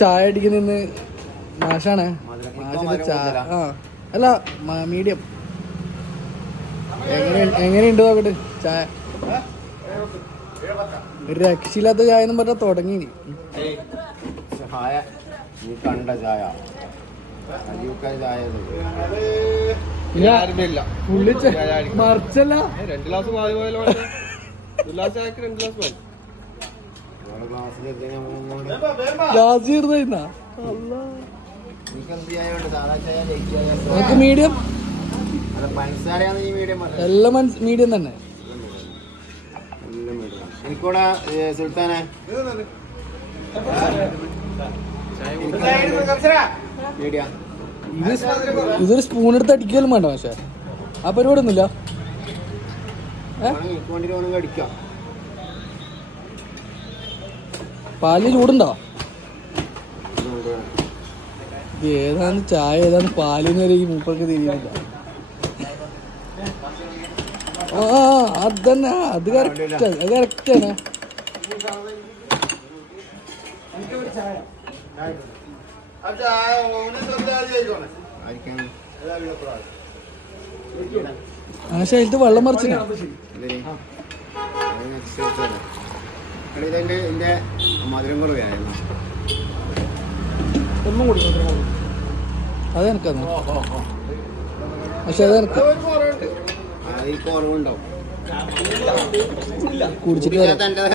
ചായ അടിക്കുന്ന മാഷാണ്. മാഷിന്റെ ചായ അല്ല മീഡിയം. എങ്ങനെയുണ്ട് നോക്കട്ട് ചായ? ഒരു രക്ഷയില്ലാത്ത ചായ എന്നും പറഞ്ഞാൽ തുടങ്ങി. മറിച്ചല്ല മീഡിയം എല്ലാം മീഡിയം തന്നെ. എനിക്കൂടെ സുൽത്താനെ ഇതൊരു സ്പൂൺ എടുത്ത് അടിക്കലും വേണ്ട പക്ഷെ ആ പരിപാടി ഒന്നുമില്ല. പാലിന് ചൂടുണ്ടോ? ഏതാണ് ചായ ഏതാണ് പാലിന് വരെ ഈ മൂപ്പർക്ക് തിരിയുന്നില്ല. അതന്നെ അത് കറക്റ്റാണ്. ആശ ഇത് വെള്ളം മറിച്ചില്ല. മധുരം കുറവായിരുന്നു. ഒന്നും കൂടി അതെനക്കാണ്. പക്ഷെ അതെനക്ക് കുറവുണ്ടാവും കുടിച്ചിട്ട്